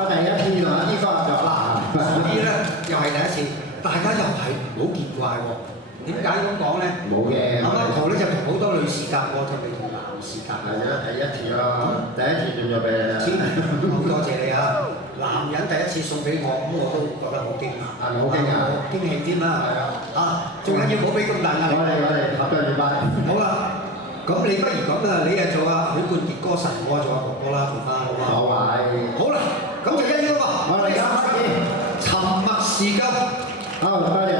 我第一次同阿醫生合作啦，所以咧又係第一次，大家又係好見怪喎。點解咁講咧？冇嘅。啱啱圖咧就同好多女士夾過，就未同男士夾。係啊，第一次咯，第一次轉咗俾你啦。好多謝你啊！男人第一次送俾我，咁我都覺得好驚訝，係咪好驚訝？驚喜添啦！係啊。啊，最緊要唔好俾咁大壓力。我哋合作愉快。好啦，咁你不如咁啦，你係做阿許冠傑歌神，我做阿哥哥啦，做翻好嘛？好啊，好啦，咁就一於咯喎。我哋而家開始。沉默是金。好，多謝。